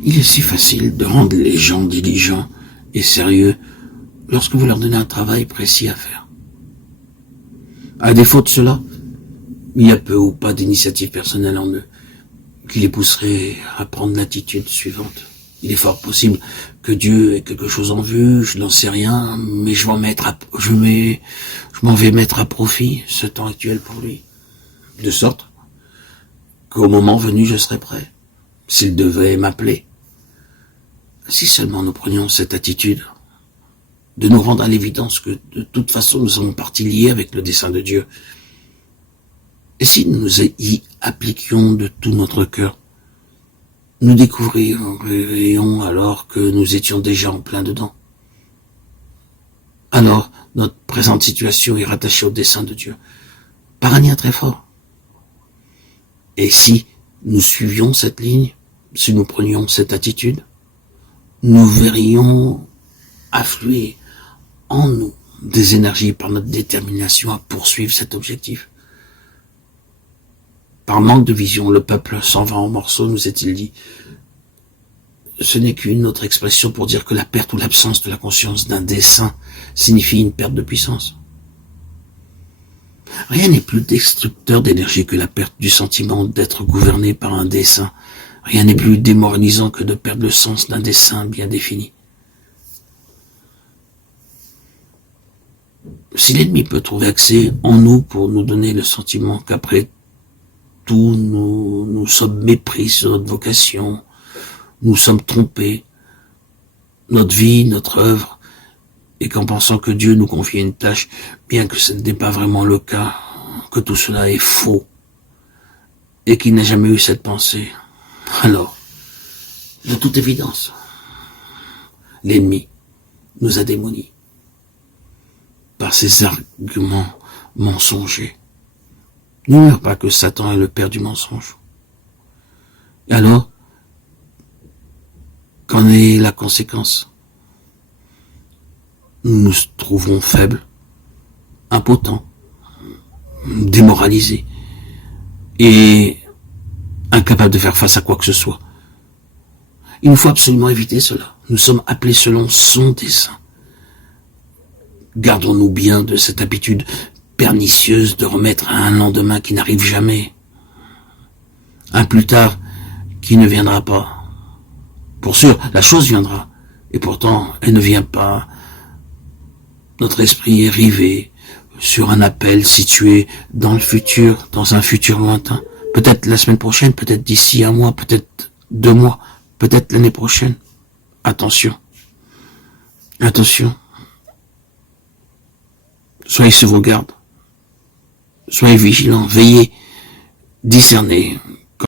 Il est si facile de rendre les gens diligents et sérieux lorsque vous leur donnez un travail précis à faire. À défaut de cela, il y a peu ou pas d'initiative personnelle en eux qui les pousserait à prendre l'attitude suivante. Il est fort possible que Dieu ait quelque chose en vue, je n'en sais rien, mais je m'en vais mettre à profit ce temps actuel pour lui. De sorte qu'au moment venu, je serai prêt, s'il devait m'appeler. Si seulement nous prenions cette attitude, de nous rendre à l'évidence que de toute façon nous sommes partie liée avec le dessein de Dieu. Et si nous y appliquions de tout notre cœur, nous découvririons alors que nous étions déjà en plein dedans. Alors, notre présente situation est rattachée au dessein de Dieu, par un lien très fort. Et si nous suivions cette ligne, si nous prenions cette attitude, nous verrions affluer en nous des énergies par notre détermination à poursuivre cet objectif. Par manque de vision, le peuple s'en va en morceaux, nous est-il dit. Ce n'est qu'une autre expression pour dire que la perte ou l'absence de la conscience d'un dessein signifie une perte de puissance. Rien n'est plus destructeur d'énergie que la perte du sentiment d'être gouverné par un dessein. Rien n'est plus démoralisant que de perdre le sens d'un dessein bien défini. Si l'ennemi peut trouver accès en nous pour nous donner le sentiment qu'après tout nous sommes mépris sur notre vocation, nous sommes trompés, notre vie, notre œuvre, et qu'en pensant que Dieu nous confie une tâche, bien que ce n'est pas vraiment le cas, que tout cela est faux, et qu'il n'a jamais eu cette pensée, alors, de toute évidence, l'ennemi nous a démonis par ses arguments mensongers. N'ignorez pas que Satan est le père du mensonge. Et alors, qu'en est la conséquence? Nous nous trouvons faibles, impotents, démoralisés et incapables de faire face à quoi que ce soit. Il nous faut absolument éviter cela. Nous sommes appelés selon son dessein. Gardons-nous bien de cette habitude pernicieuse de remettre à un lendemain qui n'arrive jamais, un plus tard qui ne viendra pas. Pour sûr, la chose viendra, et pourtant elle ne vient pas. Notre esprit est rivé sur un appel situé dans le futur, dans un futur lointain. Peut-être la semaine prochaine, peut-être d'ici un mois, peut-être 2 mois, peut-être l'année prochaine. Attention. Attention. Soyez sur vos gardes. Soyez vigilants, veillez, discernez